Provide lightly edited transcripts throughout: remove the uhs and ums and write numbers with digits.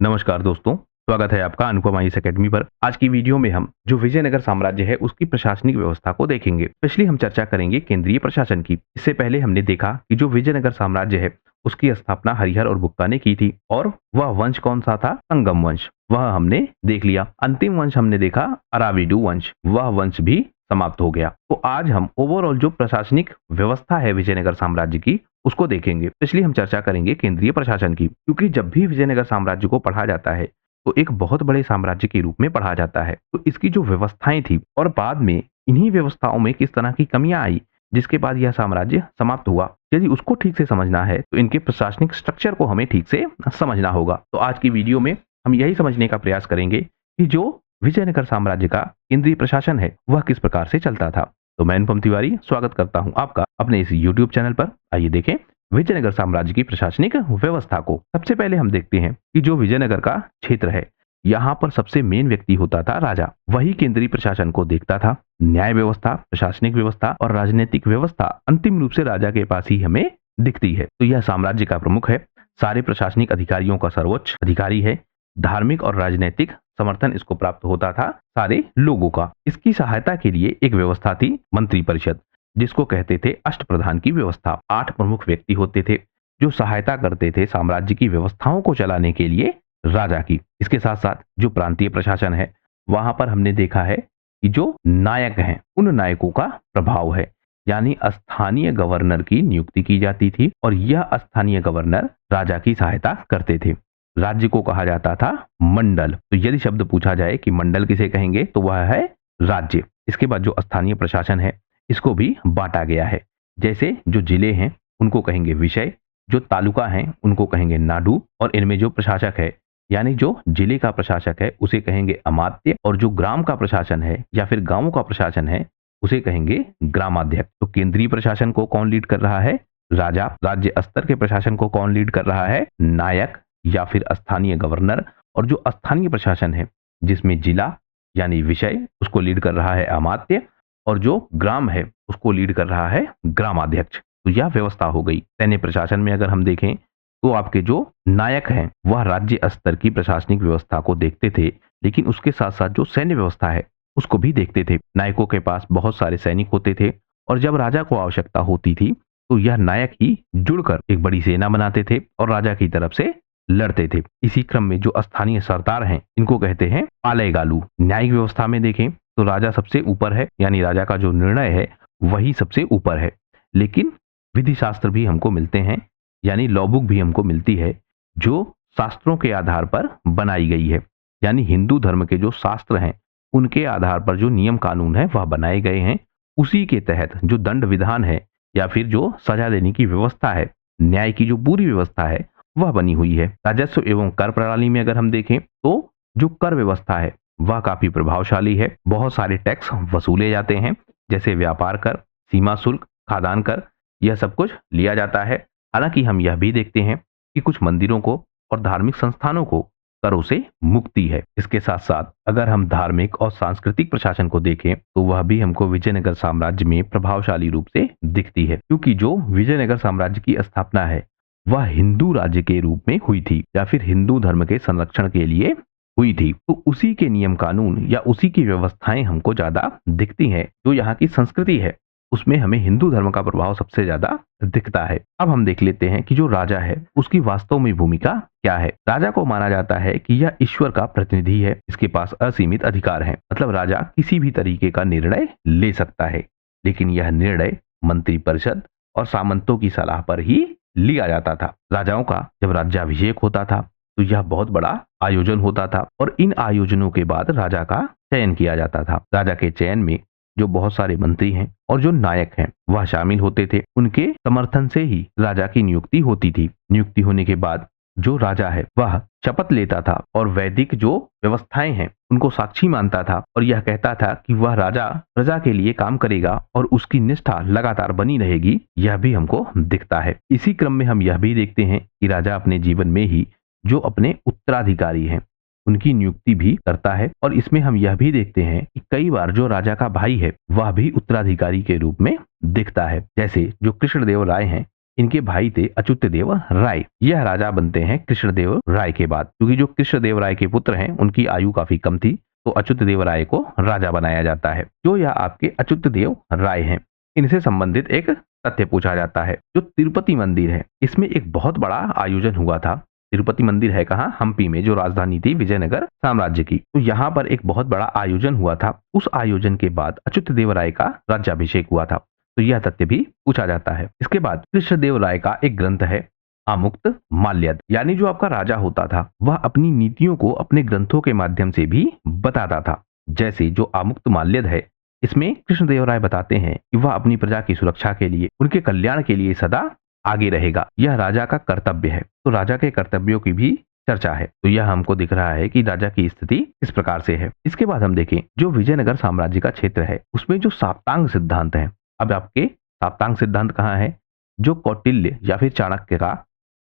नमस्कार दोस्तों, स्वागत है आपका अनुपम आईएएस अकेडमी पर। आज की वीडियो में हम जो विजयनगर साम्राज्य है उसकी प्रशासनिक व्यवस्था को देखेंगे। स्पेशली हम चर्चा करेंगे केंद्रीय प्रशासन की। इससे पहले हमने देखा कि जो विजयनगर साम्राज्य है उसकी स्थापना हरिहर और बुक्का ने की थी और वह वंश कौन सा था? संगम वंश। वह हमने देख लिया। अंतिम वंश हमने देखा अराविडु वंश, वह वंश भी समाप्त हो गया। तो आज हम ओवरऑल जो प्रशासनिक व्यवस्था है विजयनगर साम्राज्य की उसको देखेंगे। इसलिए हम चर्चा करेंगे केंद्रीय प्रशासन की, क्योंकि जब भी विजयनगर साम्राज्य को पढ़ा जाता है तो एक बहुत बड़े साम्राज्य के रूप में पढ़ा जाता है। तो इसकी जो व्यवस्थाएं थी और बाद में इन्हीं व्यवस्थाओं में किस तरह की कमियां आई जिसके बाद यह साम्राज्य समाप्त हुआ, यदि उसको ठीक से समझना है तो इनके प्रशासनिक स्ट्रक्चर को हमें ठीक से समझना होगा। तो आज की वीडियो में हम यही समझने का प्रयास करेंगे कि जो विजयनगर साम्राज्य का केंद्रीय प्रशासन है वह किस प्रकार से चलता था। तो मैं अनुपम तिवारी स्वागत करता हूं आपका अपने इस यूट्यूब चैनल पर। आइए देखें विजयनगर साम्राज्य की प्रशासनिक व्यवस्था को। सबसे पहले हम देखते हैं कि जो विजयनगर का क्षेत्र है यहाँ पर सबसे मेन व्यक्ति होता था राजा। वही केंद्रीय प्रशासन को देखता था। न्याय व्यवस्था, प्रशासनिक व्यवस्था और राजनीतिक व्यवस्था अंतिम रूप से राजा के पास ही हमें दिखती है। तो यह साम्राज्य का प्रमुख है, सारे प्रशासनिक अधिकारियों का सर्वोच्च अधिकारी है। धार्मिक और राजनीतिक समर्थन इसको प्राप्त होता था सारे लोगों का। इसकी सहायता के लिए एक व्यवस्था थी मंत्री परिषद, जिसको कहते थे अष्टप्रधान की व्यवस्था। 8 प्रमुख व्यक्ति होते थे जो सहायता करते थे साम्राज्य की व्यवस्थाओं को चलाने के लिए राजा की। इसके साथ साथ जो प्रांतीय प्रशासन है वहां पर हमने देखा है कि जो नायक हैं उन नायकों का प्रभाव है, यानी स्थानीय गवर्नर की नियुक्ति की जाती थी और यह स्थानीय गवर्नर राजा की सहायता करते थे। राज्य को कहा जाता था मंडल। तो यदि शब्द पूछा जाए कि मंडल किसे कहेंगे तो वह है राज्य। इसके बाद जो स्थानीय प्रशासन है इसको भी बांटा गया है। जैसे जो जिले हैं उनको कहेंगे विषय, जो तालुका हैं उनको कहेंगे नाडु और इनमें जो प्रशासक है यानी जो जिले का प्रशासक है उसे कहेंगे अमात्य और जो ग्राम का प्रशासन है या फिर गांवों का प्रशासन है उसे कहेंगे ग्रामाध्यक्ष। तो केंद्रीय प्रशासन को कौन लीड कर रहा है? राजा। राज्य स्तर के प्रशासन को कौन लीड कर रहा है? नायक या फिर स्थानीय गवर्नर। और जो स्थानीय प्रशासन है जिसमें जिला यानी विषय उसको लीड कर रहा है अमात्य और जो ग्राम है उसको लीड कर रहा है ग्रामाध्यक्ष। तो यह व्यवस्था हो गई। सैन्य प्रशासन में अगर हम देखें तो आपके जो नायक हैं वह राज्य स्तर की प्रशासनिक व्यवस्था को देखते थे, लेकिन उसके साथ साथ जो सैन्य व्यवस्था है उसको भी देखते थे। नायकों के पास बहुत सारे सैनिक होते थे और जब राजा को आवश्यकता होती थी तो यह नायक ही जुड़कर एक बड़ी सेना बनाते थे और राजा की तरफ से लड़ते थे। इसी क्रम में जो स्थानीय सरदार हैं इनको कहते हैं पालेगालू। न्यायिक व्यवस्था में देखें तो राजा सबसे ऊपर है, यानी राजा का जो निर्णय है वही सबसे ऊपर है। लेकिन विधि शास्त्र भी हमको मिलते हैं, यानी लॉ बुक भी हमको मिलती है जो शास्त्रों के आधार पर बनाई गई है। यानी हिंदू धर्म के जो शास्त्र हैं उनके आधार पर जो नियम कानून है वह बनाए गए हैं। उसी के तहत जो दंड विधान है या फिर जो सजा देने की व्यवस्था है, न्याय की जो पूरी व्यवस्था है वह बनी हुई है। राजस्व एवं कर प्रणाली में अगर हम देखें तो जो कर व्यवस्था है वह काफी प्रभावशाली है। बहुत सारे टैक्स वसूले जाते हैं, जैसे व्यापार कर, सीमा शुल्क, खादान कर, यह सब कुछ लिया जाता है। हालांकि हम यह भी देखते हैं कि कुछ मंदिरों को और धार्मिक संस्थानों को करों से मुक्ति है। इसके साथ साथ अगर हम धार्मिक और सांस्कृतिक प्रशासन को देखें तो वह भी हमको विजयनगर साम्राज्य में प्रभावशाली रूप से दिखती है, क्योंकि जो विजयनगर साम्राज्य की स्थापना है वह हिंदू राज्य के रूप में हुई थी या फिर हिंदू धर्म के संरक्षण के लिए हुई थी। तो उसी के नियम कानून या उसी की व्यवस्थाएं हमको ज्यादा दिखती हैं। जो यहाँ की संस्कृति है उसमें हमें हिंदू धर्म का प्रभाव सबसे ज्यादा दिखता है। अब हम देख लेते हैं कि जो राजा है उसकी वास्तव में भूमिका क्या है। राजा को माना जाता है कि यह ईश्वर का प्रतिनिधि है, इसके पास असीमित अधिकार है। मतलब राजा किसी भी तरीके का निर्णय ले सकता है, लेकिन यह निर्णय मंत्री परिषद और सामंतों की सलाह पर ही लिया जाता था। राजाओं का जब राज्याभिषेक होता था तो यह बहुत बड़ा आयोजन होता था और इन आयोजनों के बाद राजा का चयन किया जाता था। राजा के चयन में जो बहुत सारे मंत्री हैं और जो नायक हैं वह शामिल होते थे। उनके समर्थन से ही राजा की नियुक्ति होती थी। नियुक्ति होने के बाद जो राजा है वह शपथ लेता था और वैदिक जो व्यवस्थाएं हैं उनको साक्षी मानता था और यह कहता था कि वह राजा प्रजा के लिए काम करेगा और उसकी निष्ठा लगातार बनी रहेगी। यह भी हमको दिखता है। इसी क्रम में हम यह भी देखते हैं कि राजा अपने जीवन में ही जो अपने उत्तराधिकारी हैं उनकी नियुक्ति भी करता है और इसमें हम यह भी देखते हैं कि कई बार जो राजा का भाई है वह भी उत्तराधिकारी के रूप में दिखता है। जैसे जो कृष्णदेव राय हैं इनके भाई थे अच्युतदेव राय। यह राजा बनते हैं कृष्णदेव राय के बाद, क्योंकि जो कृष्णदेव राय के पुत्र हैं उनकी आयु काफी कम थी, तो अच्युतदेव राय को राजा बनाया जाता है। जो यह आपके अच्युतदेव राय हैं, इनसे संबंधित एक तथ्य पूछा जाता है। जो तिरुपति मंदिर है, इसमें एक बहुत बड़ा आयोजन हुआ था। तिरुपति मंदिर है कहाँ? हम्पी में, जो राजधानी थी विजयनगर साम्राज्य की। तो यहाँ पर एक बहुत बड़ा आयोजन हुआ था। उस आयोजन के बाद अच्युतदेव राय का राज्याभिषेक हुआ था, तो यह तथ्य भी पूछा जाता है। इसके बाद कृष्णदेव राय का एक ग्रंथ है आमुक्त माल्यद, यानी जो आपका राजा होता था वह अपनी नीतियों को अपने ग्रंथों के माध्यम से भी बताता था। जैसे जो आमुक्त माल्यद है, इसमें कृष्णदेव राय बताते हैं कि वह अपनी प्रजा की सुरक्षा के लिए, उनके कल्याण के लिए सदा आगे रहेगा। यह राजा का कर्तव्य है। तो राजा के कर्तव्यों की भी चर्चा है। तो यह हमको दिख रहा है कि राजा की स्थिति इस प्रकार से है। इसके बाद हम देखें, जो विजयनगर साम्राज्य का क्षेत्र है उसमें जो साप्तांग सिद्धांत है। अब आपके साप्तांग सिद्धांत कहाँ है? जो कौटिल्य या फिर चाणक्य का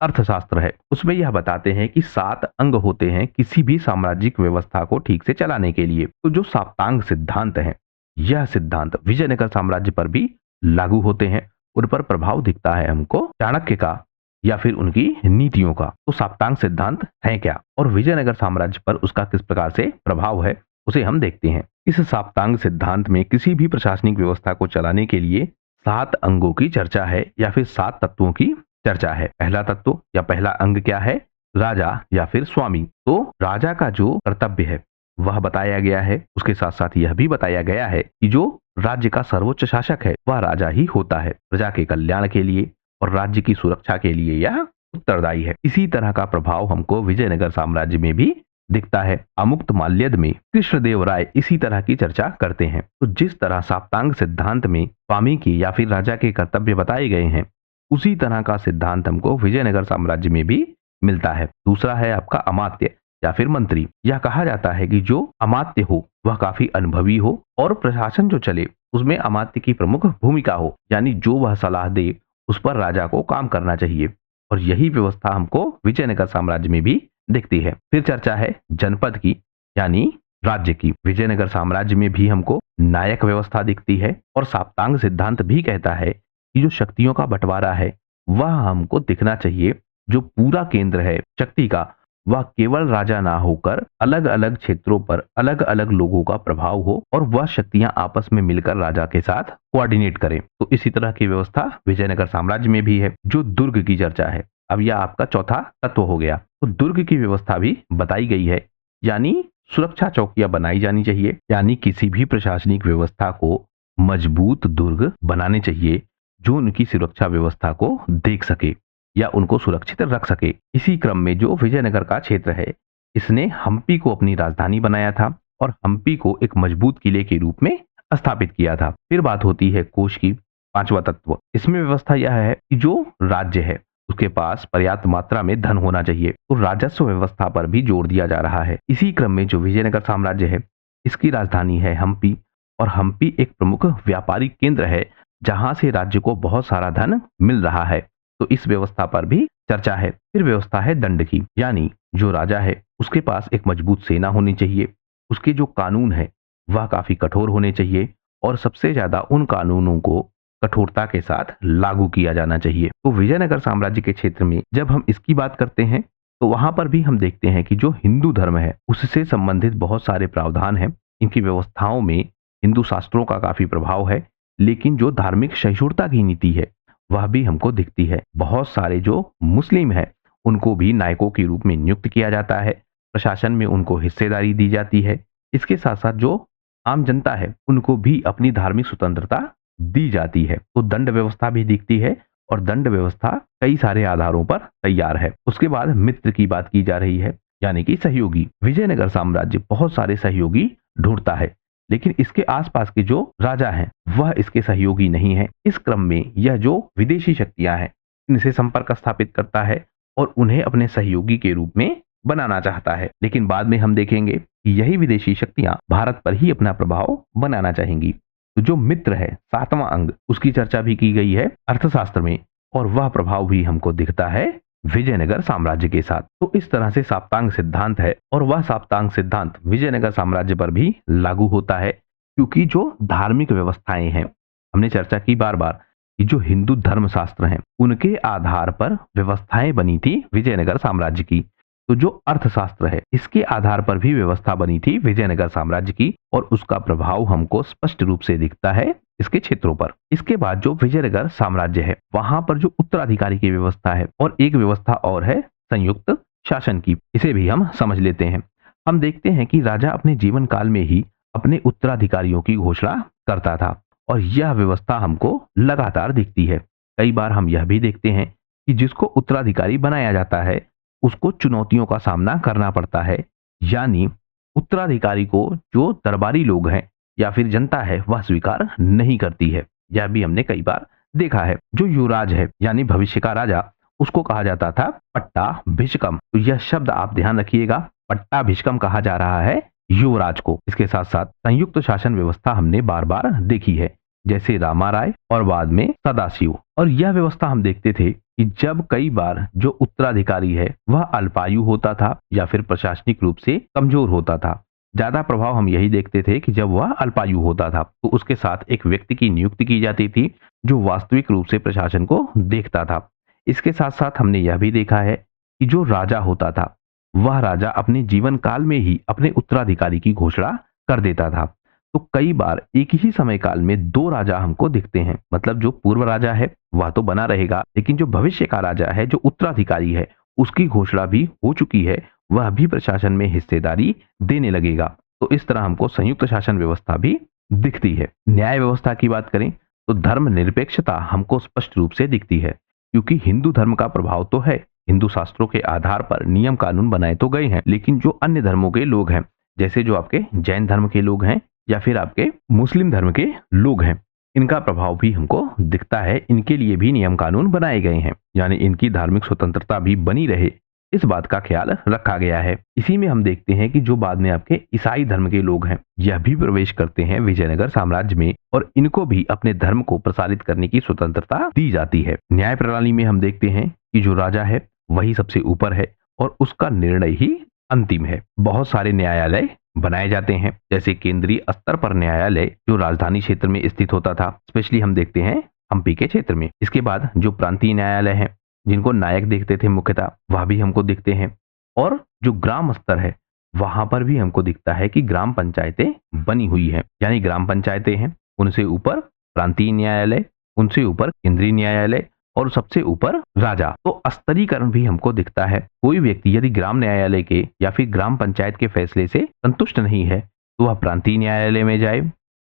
अर्थशास्त्र है, उसमें यह बताते हैं कि 7 अंग होते हैं किसी भी साम्राज्यिक व्यवस्था को ठीक से चलाने के लिए। तो जो साप्तांग सिद्धांत है, यह सिद्धांत विजयनगर साम्राज्य पर भी लागू होते हैं। उन पर प्रभाव दिखता है हमको चाणक्य का या फिर उनकी नीतियों का। तो साप्तांग सिद्धांत है क्या और विजयनगर साम्राज्य पर उसका किस प्रकार से प्रभाव है, उसे हम देखते हैं। इस साप्तांग सिद्धांत में किसी भी प्रशासनिक व्यवस्था को चलाने के लिए 7 अंगों की चर्चा है या फिर 7 तत्वों की चर्चा है। पहला तत्व या पहला अंग क्या है? राजा या फिर स्वामी। तो राजा का जो कर्तव्य है वह बताया गया है। उसके साथ साथ यह भी बताया गया है कि जो राज्य का सर्वोच्च शासक है वह राजा ही होता है। प्रजा के कल्याण के लिए और राज्य की सुरक्षा के लिए यह उत्तरदायी है। इसी तरह का प्रभाव हमको विजयनगर साम्राज्य में भी दिखता है। अमुक्त माल्यद में कृष्णदेव राय इसी तरह की चर्चा करते हैं। तो जिस तरह साप्तांग सिद्धांत में स्वामी की या फिर राजा के कर्तव्य बताए गए हैं, उसी तरह का सिद्धांत हमको विजयनगर साम्राज्य में भी मिलता है। दूसरा है आपका अमात्य या फिर मंत्री। यह कहा जाता है कि जो अमात्य हो वह काफी अनुभवी हो और प्रशासन जो चले उसमें अमात्य की प्रमुख भूमिका हो, यानी जो वह सलाह दे उस पर राजा को काम करना चाहिए। और यही व्यवस्था हमको विजयनगर साम्राज्य में भी दिखती है। फिर चर्चा है जनपद की, यानी राज्य की। विजयनगर साम्राज्य में भी हमको नायक व्यवस्था दिखती है और साप्तांग सिद्धांत भी कहता है कि जो शक्तियों का बंटवारा है वह हमको दिखना चाहिए। जो पूरा केंद्र है शक्ति का, वह केवल राजा ना होकर अलग अलग क्षेत्रों पर अलग अलग लोगों का प्रभाव हो और वह शक्तियां आपस में मिलकर राजा के साथ कोऑर्डिनेट करें। तो इसी तरह की व्यवस्था विजयनगर साम्राज्य में भी है। जो दुर्ग की चर्चा है, अब यह आपका चौथा तत्व हो गया। तो दुर्ग की व्यवस्था भी बताई गई है, यानी सुरक्षा चौकियां बनाई जानी चाहिए। यानी किसी भी प्रशासनिक व्यवस्था को मजबूत दुर्ग बनाने चाहिए जो उनकी सुरक्षा व्यवस्था को देख सके या उनको सुरक्षित रख सके। इसी क्रम में जो विजयनगर का क्षेत्र है, इसने हम्पी को अपनी राजधानी बनाया था और हम्पी को एक मजबूत किले के रूप में स्थापित किया था। फिर बात होती है कोष की, पांचवा तत्व। इसमें व्यवस्था यह है कि जो राज्य है उसके पास पर्याप्त मात्रा में धन होना चाहिए। तो राजस्व व्यवस्था पर भी जोर दिया जा रहा है। इसी क्रम में जो विजयनगर साम्राज्य है, इसकी राजधानी है हम्पी और हम्पी एक प्रमुख व्यापारिक केंद्र है जहां से राज्य को बहुत सारा धन मिल रहा है। तो इस व्यवस्था पर भी चर्चा है। फिर व्यवस्था है दंड की, यानी जो राजा है उसके पास एक मजबूत सेना होनी चाहिए। उसके जो कानून है वह काफी कठोर होने चाहिए और सबसे ज्यादा उन कानूनों को कठोरता के साथ लागू किया जाना चाहिए। तो विजयनगर साम्राज्य के क्षेत्र में जब हम इसकी बात करते हैं तो वहां पर भी हम देखते हैं कि जो हिंदू धर्म है उससे संबंधित बहुत सारे प्रावधान हैं। इनकी व्यवस्थाओं में हिंदू शास्त्रों का काफी प्रभाव है, लेकिन जो धार्मिक सहिष्णुता की नीति है वह भी हमको दिखती है। बहुत सारे जो मुस्लिम है उनको भी नायकों के रूप में नियुक्त किया जाता है। प्रशासन में उनको हिस्सेदारी दी जाती है। इसके साथ साथ जो आम जनता है उनको भी अपनी धार्मिक स्वतंत्रता दी जाती है। तो दंड व्यवस्था भी दिखती है और दंड व्यवस्था कई सारे आधारों पर तैयार है। उसके बाद मित्र की बात की जा रही है, यानी कि सहयोगी। विजयनगर साम्राज्य बहुत सारे सहयोगी ढूंढता है, लेकिन इसके आसपास के जो राजा हैं वह इसके सहयोगी नहीं है। इस क्रम में यह जो विदेशी शक्तियां हैं इनसे संपर्क स्थापित करता है और उन्हें अपने सहयोगी के रूप में बनाना चाहता है। लेकिन बाद में हम देखेंगे कि यही विदेशी शक्तियां भारत पर ही अपना प्रभाव बनाना चाहेंगी। तो जो मित्र है, सातवां अंग, उसकी चर्चा भी की गई है अर्थशास्त्र में और वह प्रभाव भी हमको दिखता है विजयनगर साम्राज्य के साथ। तो इस तरह से साप्तांग सिद्धांत है और वह साप्तांग सिद्धांत विजयनगर साम्राज्य पर भी लागू होता है, क्योंकि जो धार्मिक व्यवस्थाएं हैं, हमने चर्चा की बार बार कि जो हिंदू धर्मशास्त्र हैं उनके आधार पर व्यवस्थाएं बनी थी विजयनगर साम्राज्य की। तो जो अर्थशास्त्र है इसके आधार पर भी व्यवस्था बनी थी विजयनगर साम्राज्य की, और उसका प्रभाव हमको स्पष्ट रूप से दिखता है इसके क्षेत्रों पर। इसके बाद जो विजयनगर साम्राज्य है वहां पर जो उत्तराधिकारी की व्यवस्था है और एक व्यवस्था और है संयुक्त शासन की, इसे भी हम समझ लेते हैं। हम देखते हैं कि राजा अपने जीवन काल में ही अपने उत्तराधिकारियों की घोषणा करता था, और यह व्यवस्था हमको लगातार दिखती है। कई बार हम यह भी देखते हैं कि जिसको उत्तराधिकारी बनाया जाता है उसको चुनौतियों का सामना करना पड़ता है, यानी उत्तराधिकारी को जो दरबारी लोग हैं या फिर जनता है वह स्वीकार नहीं करती है। यह भी हमने कई बार देखा है। जो युवराज है यानी भविष्य का राजा, उसको कहा जाता था पट्टाभिषकम। तो यह शब्द आप ध्यान रखिएगा, पट्टाभिषकम कहा जा रहा है युवराज को। इसके साथ साथ संयुक्त शासन व्यवस्था हमने बार बार देखी है, जैसे रामाराय और बाद में सदाशिव। और यह व्यवस्था हम देखते थे कि जब कई बार जो उत्तराधिकारी है वह अल्पायु होता था या फिर प्रशासनिक रूप से कमजोर होता था। ज्यादा प्रभाव हम यही देखते थे कि जब वह अल्पायु होता था तो उसके साथ एक व्यक्ति की नियुक्ति की जाती थी जो वास्तविक रूप से प्रशासन को देखता था। इसके साथ साथ हमने यह भी देखा है कि जो राजा होता था वह राजा अपने जीवन काल में ही अपने उत्तराधिकारी की घोषणा कर देता था। तो कई बार एक ही समय काल में दो राजा हमको दिखते हैं, मतलब जो पूर्व राजा है वह तो बना रहेगा, लेकिन जो भविष्य का राजा है, जो उत्तराधिकारी है, उसकी घोषणा भी हो चुकी है, वह भी प्रशासन में हिस्सेदारी देने लगेगा। तो इस तरह हमको संयुक्त शासन व्यवस्था भी दिखती है। न्याय व्यवस्था की बात करें तो धर्मनिरपेक्षता हमको स्पष्ट रूप से दिखती है, क्योंकि हिंदू धर्म का प्रभाव तो है। हिंदू शास्त्रों के आधार पर नियम कानून बनाए तो गए हैं, लेकिन जो अन्य धर्मों के लोग हैं, जैसे जो आपके जैन धर्म के लोग हैं या फिर आपके मुस्लिम धर्म के लोग हैं, इनका प्रभाव भी हमको दिखता है। इनके लिए भी नियम कानून बनाए गए हैं, यानी इनकी धार्मिक स्वतंत्रता भी बनी रहे, इस बात का ख्याल रखा गया है। इसी में हम देखते हैं कि जो बाद में आपके ईसाई धर्म के लोग हैं यह भी प्रवेश करते हैं विजयनगर साम्राज्य में, और इनको भी अपने धर्म को प्रसारित करने की स्वतंत्रता दी जाती है। न्याय प्रणाली में हम देखते हैं कि जो राजा है वही सबसे ऊपर है और उसका निर्णय ही अंतिम है। बहुत सारे न्यायालय बनाए जाते हैं, जैसे केंद्रीय स्तर पर न्यायालय जो राजधानी क्षेत्र में स्थित होता था, स्पेशली हम देखते हैं हम्पी के क्षेत्र में। इसके बाद जो प्रांतीय न्यायालय हैं जिनको नायक देखते थे मुख्यतः, वह भी हमको दिखते हैं। और जो ग्राम स्तर है वहां पर भी हमको दिखता है कि ग्राम पंचायतें बनी हुई है, यानी ग्राम पंचायतें हैं, उनसे ऊपर प्रांतीय न्यायालय, उनसे ऊपर केंद्रीय न्यायालय और सबसे ऊपर राजा। तो स्तरीकरण भी हमको दिखता है। कोई व्यक्ति यदि ग्राम न्यायालय के या फिर ग्राम पंचायत के फैसले से संतुष्ट नहीं है तो वह प्रांतीय न्यायालय में जाए,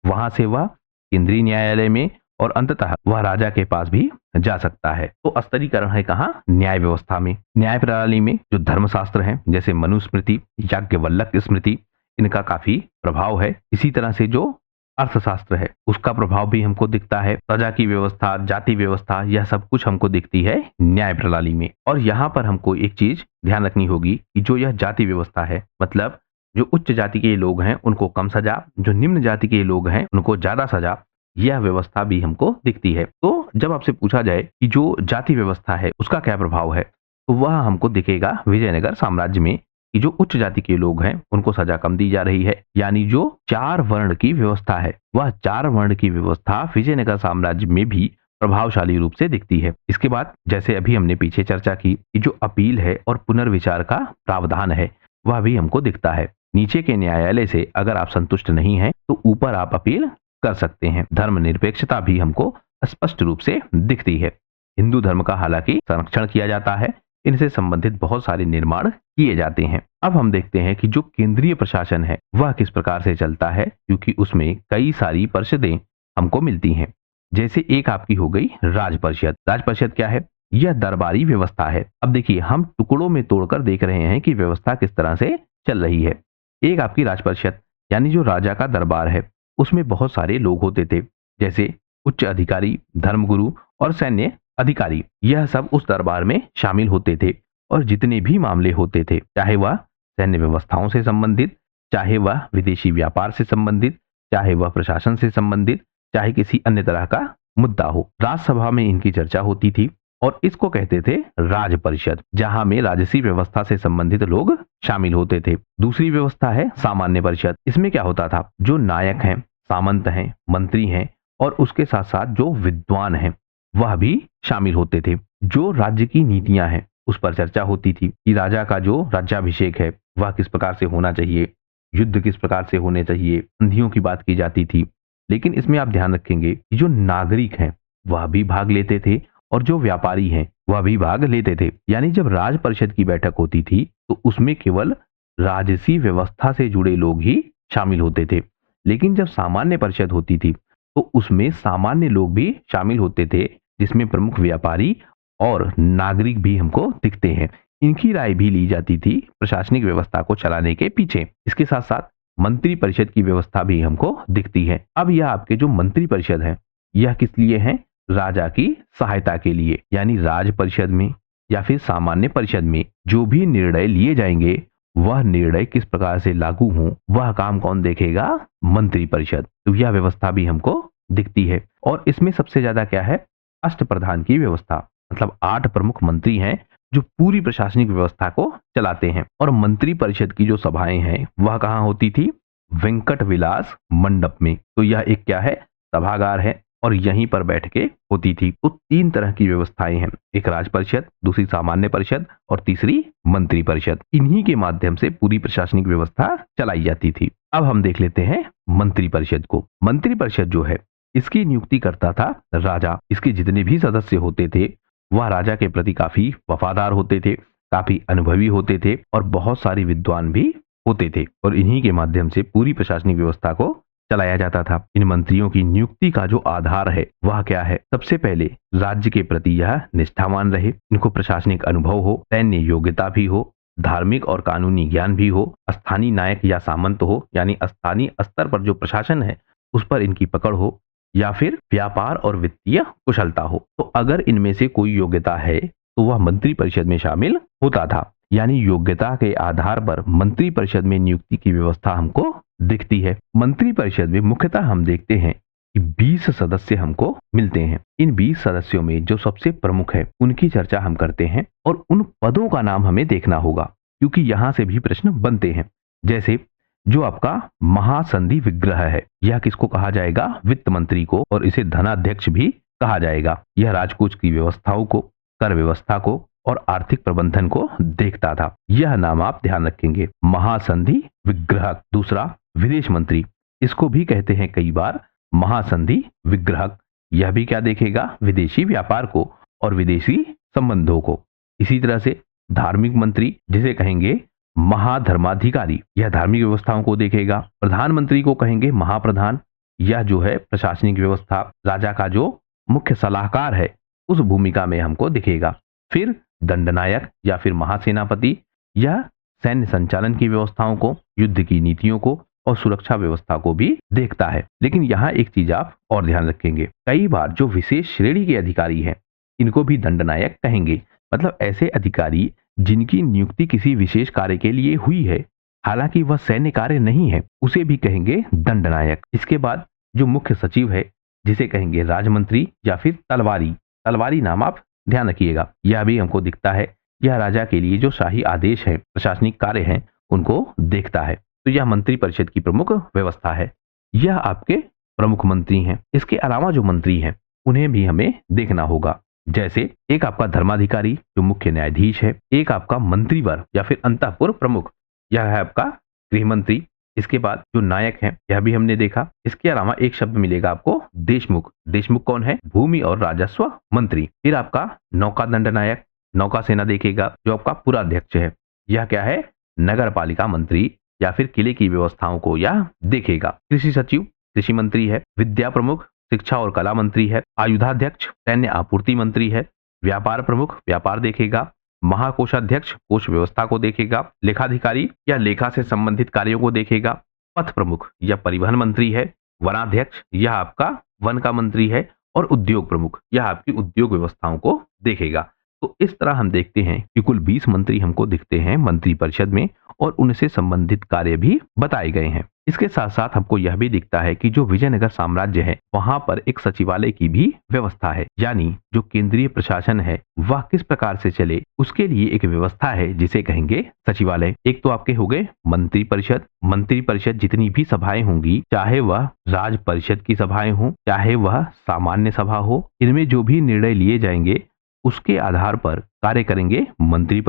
वहां से वह केंद्रीय न्यायालय में, और अंततः वह राजा के पास भी जा सकता है। तो स्तरीकरण है कहाँ? न्याय व्यवस्था में। न्याय प्रणाली में जो धर्मशास्त्र है जैसे मनुस्मृति, याज्ञवल्क्य स्मृति, इनका काफी प्रभाव है। इसी तरह से जो अर्थशास्त्र है उसका प्रभाव भी हमको दिखता है। प्रजा की व्यवस्था, जाति व्यवस्था, यह सब कुछ हमको दिखती है न्याय प्रणाली में। और यहाँ पर हमको एक चीज ध्यान रखनी होगी कि जो यह जाति व्यवस्था है, मतलब जो उच्च जाति के लोग हैं उनको कम सजा, जो निम्न जाति के लोग हैं उनको ज्यादा सजा, यह व्यवस्था भी हमको दिखती है। तो जब आपसे पूछा जाए कि जो जाति व्यवस्था है उसका क्या प्रभाव है, तो वह हमको दिखेगा विजयनगर साम्राज्य में कि जो उच्च जाति के लोग हैं उनको सजा कम दी जा रही है, यानी जो 4 वर्ण की व्यवस्था है वह 4 वर्ण की व्यवस्था विजयनगर साम्राज्य में भी प्रभावशाली रूप से दिखती है। इसके बाद जैसे अभी हमने पीछे चर्चा की कि जो अपील है और पुनर्विचार का प्रावधान है वह भी हमको दिखता है। नीचे के न्यायालय से अगर आप संतुष्ट नहीं हैं तो ऊपर आप अपील कर सकते हैं। धर्मनिरपेक्षता भी हमको स्पष्ट रूप से दिखती है। हिंदू धर्म का हालांकि संरक्षण किया जाता है, इनसे संबंधित बहुत सारे निर्माण किए जाते हैं। अब हम देखते हैं कि जो केंद्रीय प्रशासन है वह किस प्रकार से चलता है, क्योंकि उसमें कई सारी परिषदें हमको मिलती हैं। जैसे एक आपकी हो गई राज परिषद। राज परिषद क्या है? यह दरबारी व्यवस्था है। अब देखिए हम टुकड़ों में तोड़कर देख रहे हैं कि व्यवस्था किस तरह से चल रही है। एक आपकी राज परिषद यानी जो राजा का दरबार है उसमें बहुत सारे लोग होते थे, जैसे उच्च अधिकारी, धर्मगुरु और सैन्य अधिकारी। यह सब उस दरबार में शामिल होते थे और जितने भी मामले होते थे, चाहे वह सैन्य व्यवस्थाओं से संबंधित, चाहे वह विदेशी व्यापार से संबंधित, चाहे वह प्रशासन से संबंधित, चाहे किसी अन्य तरह का मुद्दा हो, राज्यसभा में इनकी चर्चा होती थी और इसको कहते थे राज परिषद, जहां में राजसी व्यवस्था से संबंधित लोग शामिल होते थे। दूसरी व्यवस्था है सामान्य परिषद। इसमें क्या होता था? जो नायक हैं, सामंत हैं, मंत्री हैं और उसके साथ साथ जो विद्वान हैं, वह भी शामिल होते थे। जो राज्य की नीतियां हैं उस पर चर्चा होती थी कि राजा का जो राज्याभिषेक है वह किस प्रकार से होना चाहिए, युद्ध किस प्रकार से होने चाहिए, संधियों की बात की जाती थी। लेकिन इसमें आप ध्यान रखेंगे कि जो नागरिक हैं वह भी भाग लेते थे और जो व्यापारी हैं वह भी भाग लेते थे। यानी जब राज परिषद की बैठक होती थी तो उसमें केवल राजसी व्यवस्था से जुड़े लोग ही शामिल होते थे। लेकिन जब सामान्य परिषद होती थी तो उसमें सामान्य लोग भी शामिल होते थे, जिसमें प्रमुख व्यापारी और नागरिक भी हमको दिखते हैं। इनकी राय भी ली जाती थी प्रशासनिक व्यवस्था को चलाने के पीछे। इसके साथ साथ मंत्री परिषद की व्यवस्था भी हमको दिखती है। अब यह आपके जो मंत्री परिषद है यह किस लिए है? राजा की सहायता के लिए। यानी राज परिषद में या फिर सामान्य परिषद में जो भी निर्णय लिए जाएंगे वह निर्णय किस प्रकार से लागू हों वह काम कौन देखेगा? मंत्री परिषद। तो यह व्यवस्था भी हमको दिखती है। और इसमें सबसे ज्यादा क्या है? अष्टप्रधान की व्यवस्था, मतलब 8 प्रमुख मंत्री हैं जो पूरी प्रशासनिक व्यवस्था को चलाते हैं। और मंत्री परिषद की जो सभाएं हैं वह कहाँ होती थी? वेंकट विलास मंडप में। तो यह एक क्या है? सभागार है और यहीं पर बैठ के होती थी। तो 3 तरह की व्यवस्थाएं हैं, एक राज परिषद, दूसरी सामान्य परिषद और तीसरी मंत्री परिषद। इन्हीं के माध्यम से पूरी प्रशासनिक व्यवस्था चलाई जाती थी। अब हम देख लेते हैं मंत्री परिषद को। मंत्री परिषद जो है इसकी नियुक्ति करता था राजा। इसके जितने भी सदस्य होते थे वह राजा के प्रति काफी वफादार होते थे, काफी अनुभवी होते थे और बहुत सारे विद्वान भी होते थे। और इन्हीं के माध्यम से पूरी प्रशासनिक व्यवस्था को चलाया जाता था। इन मंत्रियों की नियुक्ति का जो आधार है वह क्या है? सबसे पहले राज्य के प्रति यह निष्ठावान रहे, इनको प्रशासनिक अनुभव हो, सैन्य योग्यता भी हो, धार्मिक और कानूनी ज्ञान भी हो, स्थानीय नायक या सामंत हो, यानी स्थानीय स्तर पर जो प्रशासन है उस पर इनकी पकड़ हो, या फिर व्यापार और वित्तीय कुशलता हो। तो अगर इनमें से कोई योग्यता है तो वह मंत्री परिषद में शामिल होता था। यानी योग्यता के आधार पर मंत्री परिषद में नियुक्ति की व्यवस्था हमको दिखती है। मंत्री परिषद में मुख्यतः हम देखते हैं कि 20 सदस्य हमको मिलते हैं। इन 20 सदस्यों में जो सबसे प्रमुख है उनकी चर्चा हम करते हैं और उन पदों का नाम हमें देखना होगा, क्योंकि यहां से भी प्रश्न बनते हैं। जैसे जो आपका महासंधि विग्रह है, यह किसको कहा जाएगा? वित्त मंत्री को, और इसे धनाध्यक्ष भी कहा जाएगा। यह राजकोष की व्यवस्थाओं को, कर व्यवस्था को और आर्थिक प्रबंधन को देखता था। यह नाम आप ध्यान रखेंगे, महासंधि विग्रह। दूसरा विदेश मंत्री, इसको भी कहते हैं कई बार महासंधि विग्रह। यह भी क्या देखेगा? विदेशी व्यापार को और विदेशी संबंधों को। इसी तरह से धार्मिक मंत्री, जिसे कहेंगे महाधर्माधिकारी, यह धार्मिक व्यवस्थाओं को देखेगा। प्रधानमंत्री को कहेंगे महाप्रधान, यह जो है प्रशासनिक व्यवस्था, राजा का जो मुख्य सलाहकार है उस भूमिका में हमको दिखेगा। फिर दंडनायक या फिर महासेनापति, यह सैन्य संचालन की व्यवस्थाओं को, युद्ध की नीतियों को और सुरक्षा व्यवस्था को भी देखता है। लेकिन यहाँ एक चीज आप और ध्यान रखेंगे, कई बार जो विशेष श्रेणी के अधिकारी हैं इनको भी दंडनायक कहेंगे। मतलब ऐसे अधिकारी जिनकी नियुक्ति किसी विशेष कार्य के लिए हुई है, हालांकि वह सैन्य कार्य नहीं है, उसे भी कहेंगे दंडनायक। इसके बाद जो मुख्य सचिव है, जिसे कहेंगे राजमंत्री या फिर तलवारी। तलवारी नाम आप ध्यान रखिएगा, यह भी हमको दिखता है। यह राजा के लिए जो शाही आदेश है, प्रशासनिक कार्य हैं, उनको देखता है। तो यह मंत्री परिषद की प्रमुख व्यवस्था है। यह आपके प्रमुख मंत्री हैं। इसके अलावा जो मंत्री हैं उन्हें भी हमें देखना होगा। जैसे एक आपका धर्माधिकारी जो मुख्य न्यायाधीश है, एक आपका मंत्रीवर या फिर अंतःपुर प्रमुख, यह है आपका गृह मंत्री। इसके बाद जो नायक है यह भी हमने देखा। इसके अलावा एक शब्द मिलेगा आपको देशमुख। देशमुख कौन है? भूमि और राजस्व मंत्री। फिर आपका नौका दंड नायक, नौका सेना देखेगा, जो आपका पुराध्यक्ष है। यह क्या है? नगर पालिका मंत्री या फिर किले की व्यवस्थाओं को यह देखेगा। कृषि सचिव कृषि मंत्री है। विद्या प्रमुख शिक्षा और कला मंत्री है। आयुधाध्यक्ष सैन्य आपूर्ति मंत्री है। व्यापार प्रमुख व्यापार देखेगा। महाकोषाध्यक्ष कोष व्यवस्था को देखेगा। लेखाधिकारी या लेखा से संबंधित कार्यों को देखेगा। पथ प्रमुख यह परिवहन मंत्री है। वनाध्यक्ष यह आपका वन का मंत्री है। और उद्योग प्रमुख यह आपकी उद्योग व्यवस्थाओं को देखेगा। तो इस तरह हम देखते हैं कि कुल 20 मंत्री हमको दिखते हैं मंत्री परिषद में और उनसे संबंधित कार्य भी बताए गए हैं। इसके साथ साथ हमको यह भी दिखता है कि जो विजयनगर साम्राज्य है वहां पर एक सचिवालय की भी व्यवस्था है, यानी जो केंद्रीय प्रशासन है वह किस प्रकार से चले उसके लिए एक व्यवस्था है जिसे कहेंगे सचिवालय। एक तो आपके हो गए मंत्री परिषद जितनी भी सभाएं होंगी, चाहे वह राज परिषद की सभाएं हो चाहे वह सामान्य सभा हो, इनमें जो भी निर्णय लिए जाएंगे उसके आधार पर कार्य करेंगे मंत्री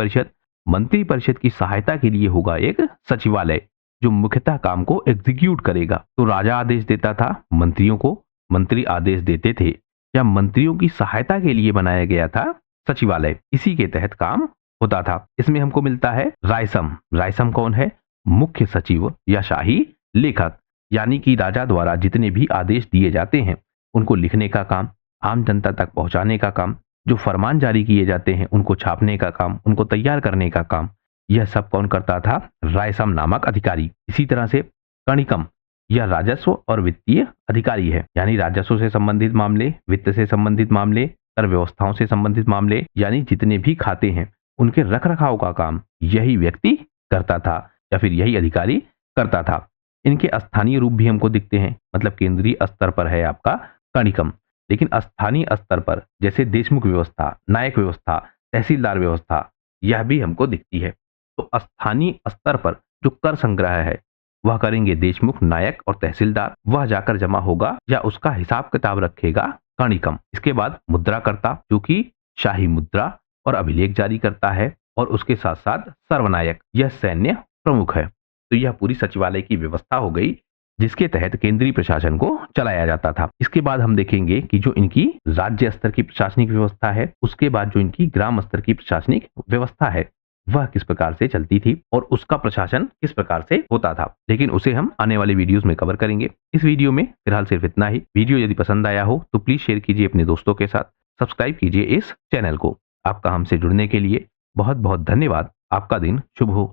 परिषद की सहायता के लिए होगा एक सचिवालय जो मुख्यतः काम को एग्जीक्यूट करेगा। तो राजा आदेश देता था मंत्रियों को, मंत्री आदेश देते थे, या मंत्रियों की सहायता के लिए बनाया गया था सचिवालय, इसी के तहत काम होता था। इसमें हमको मिलता है रायसम। रायसम कौन है? मुख्य सचिव या शाही लेखक, यानी कि राजा द्वारा जितने भी आदेश दिए जाते हैं उनको लिखने का काम, आम जनता तक पहुंचाने का काम, जो फरमान जारी किए जाते हैं उनको छापने का काम, उनको तैयार करने का काम, यह सब कौन करता था? रायसम नामक अधिकारी। इसी तरह से कणिकम, यह राजस्व और वित्तीय अधिकारी है, यानी राजस्व से संबंधित मामले, वित्त से संबंधित मामले, कर व्यवस्थाओं से संबंधित मामले, यानी जितने भी खाते हैं उनके रख रखाव का काम यही व्यक्ति करता था या फिर यही अधिकारी करता था। इनके स्थानीय रूप भी हमको दिखते हैं, मतलब केंद्रीय स्तर पर है आपका कणिकम, लेकिन स्थानीय स्तर पर जैसे देशमुख व्यवस्था, नायक व्यवस्था, तहसीलदार व्यवस्था, यह भी हमको दिखती है। तो स्थानीय स्तर पर जो कर संग्रह है वह करेंगे देशमुख, नायक और तहसीलदार, वह जाकर जमा होगा या उसका हिसाब किताब रखेगा कणिकम। इसके बाद मुद्राकर्ता जो कि शाही मुद्रा और अभिलेख जारी करता है, और उसके साथ साथ सर्वनायक, यह सैन्य प्रमुख है। तो यह पूरी सचिवालय की व्यवस्था हो गई जिसके तहत केंद्रीय प्रशासन को चलाया जाता था। इसके बाद हम देखेंगे कि जो इनकी राज्य स्तर की प्रशासनिक व्यवस्था है, उसके बाद जो इनकी ग्राम स्तर की प्रशासनिक व्यवस्था है वह किस प्रकार से चलती थी और उसका प्रशासन किस प्रकार से होता था, लेकिन उसे हम आने वाले वीडियोस में कवर करेंगे। इस वीडियो में फिलहाल सिर्फ इतना ही। वीडियो यदि पसंद आया हो तो प्लीज शेयर कीजिए अपने दोस्तों के साथ, सब्सक्राइब कीजिए इस चैनल को। आपका हमसे जुड़ने के लिए बहुत बहुत धन्यवाद। आपका दिन शुभ हो।